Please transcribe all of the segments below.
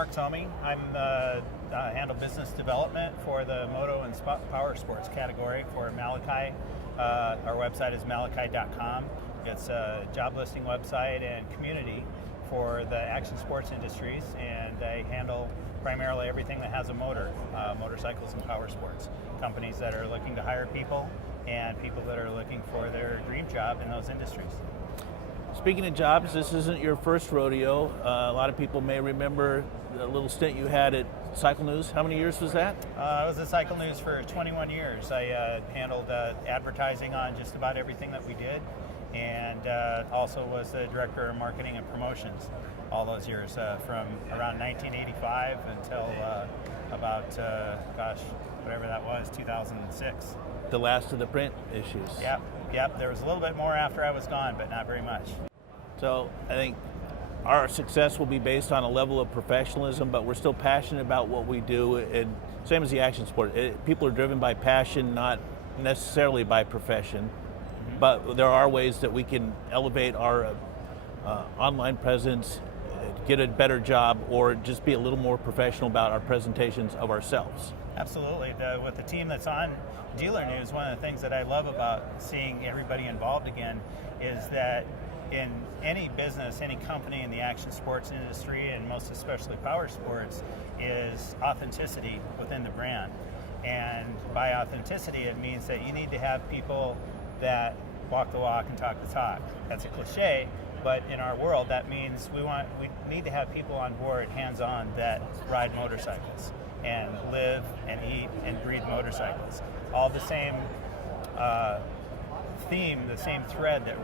Mark Thome. I'm handle business development for the moto and power sports category for Malakye. Our website is malakye.com. It's a job listing website and community for the action sports industries, and I handle primarily everything that has a motor, motorcycles and power sports. Companies that are looking to hire people and people that are looking for their dream job in those industries. Speaking of jobs, this isn't your first rodeo. A lot of people may remember the little stint you had at CycleNews. How many years was that? I was at CycleNews for 21 years. I handled advertising on just about everything that we did, and also was the director of marketing and promotions all those years, from around 1985 until about, whatever that was, 2006. The last of the print issues. Yep. There was a little bit more after I was gone, but not very much. So I think our success will be based on a level of professionalism, but we're still passionate about what we do. And same as the action sport, people are driven by passion, not necessarily by profession. Mm-hmm. But there are ways that we can elevate our online presence, get a better job, or just be a little more professional about our presentations of ourselves. Absolutely. With the team that's on Dealernews, one of the things that I love about seeing everybody involved again is that in any business, any company in the action sports industry, and most especially power sports, is authenticity within the brand. And by authenticity, it means that you need to have people that walk the walk and talk the talk. That's a cliche, but in our world, that means we need to have people on board, hands-on, that ride motorcycles and live and eat and breathe motorcycles. All the same theme, the same thread that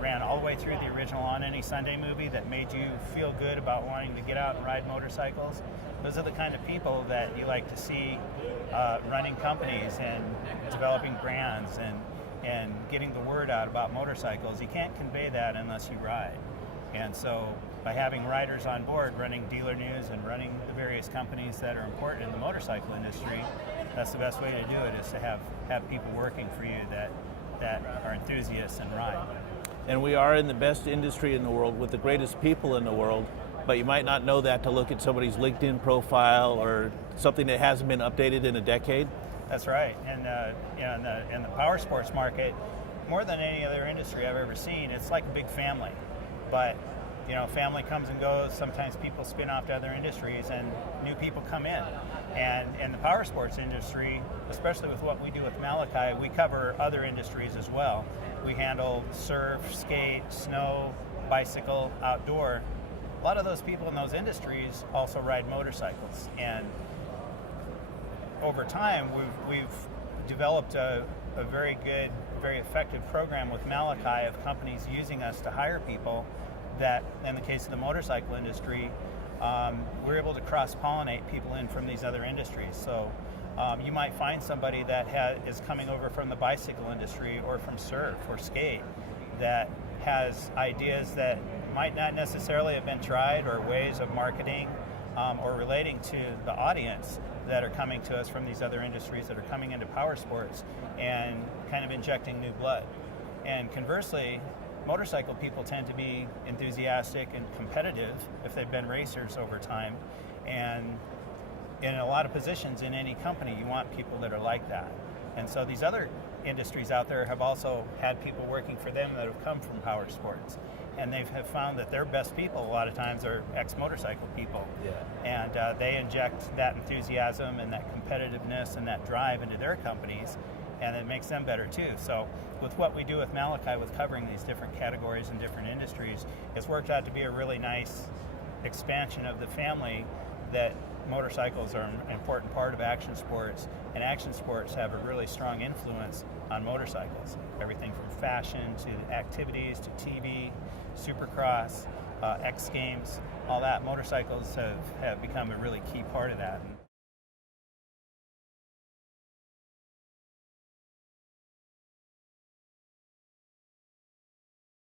ran all the way through the original On Any Sunday movie that made you feel good about wanting to get out and ride motorcycles. Those are the kind of people that you like to see running companies and developing brands and getting the word out about motorcycles. You can't convey that unless you ride. And so by having riders on board running Dealernews and running the various companies that are important in the motorcycle industry, that's the best way to do it, is to have people working for you that are enthusiasts and ride. And we are in the best industry in the world with the greatest people in the world, but you might not know that to look at somebody's LinkedIn profile or something that hasn't been updated in a decade. That's right. And in the power sports market, more than any other industry I've ever seen, it's like a big family. But family comes and goes. Sometimes people spin off to other industries and new people come in. And in the power sports industry, especially with what we do with Malakye, we cover other industries as well. We handle surf, skate, snow, bicycle, outdoor. A lot of those people in those industries also ride motorcycles. And over time, we've developed a very good, very effective program with Malakye of companies using us to hire people that, in the case of the motorcycle industry, we're able to cross-pollinate people in from these other industries. So you might find somebody that is coming over from the bicycle industry or from surf or skate that has ideas that might not necessarily have been tried, or ways of marketing or relating to the audience that are coming to us from these other industries that are coming into power sports and kind of injecting new blood. And conversely, motorcycle people tend to be enthusiastic and competitive if they've been racers over time. And in a lot of positions in any company, you want people that are like that. And so these other industries out there have also had people working for them that have come from power sports. And they have found that their best people a lot of times are ex-motorcycle people. Yeah. And they inject that enthusiasm and that competitiveness and that drive into their companies, and it makes them better too. So with what we do with Malakye, with covering these different categories and different industries, it's worked out to be a really nice expansion of the family, that motorcycles are an important part of action sports, and action sports have a really strong influence on motorcycles. Everything from fashion to activities to TV, Supercross, X Games, all that. Motorcycles have become a really key part of that.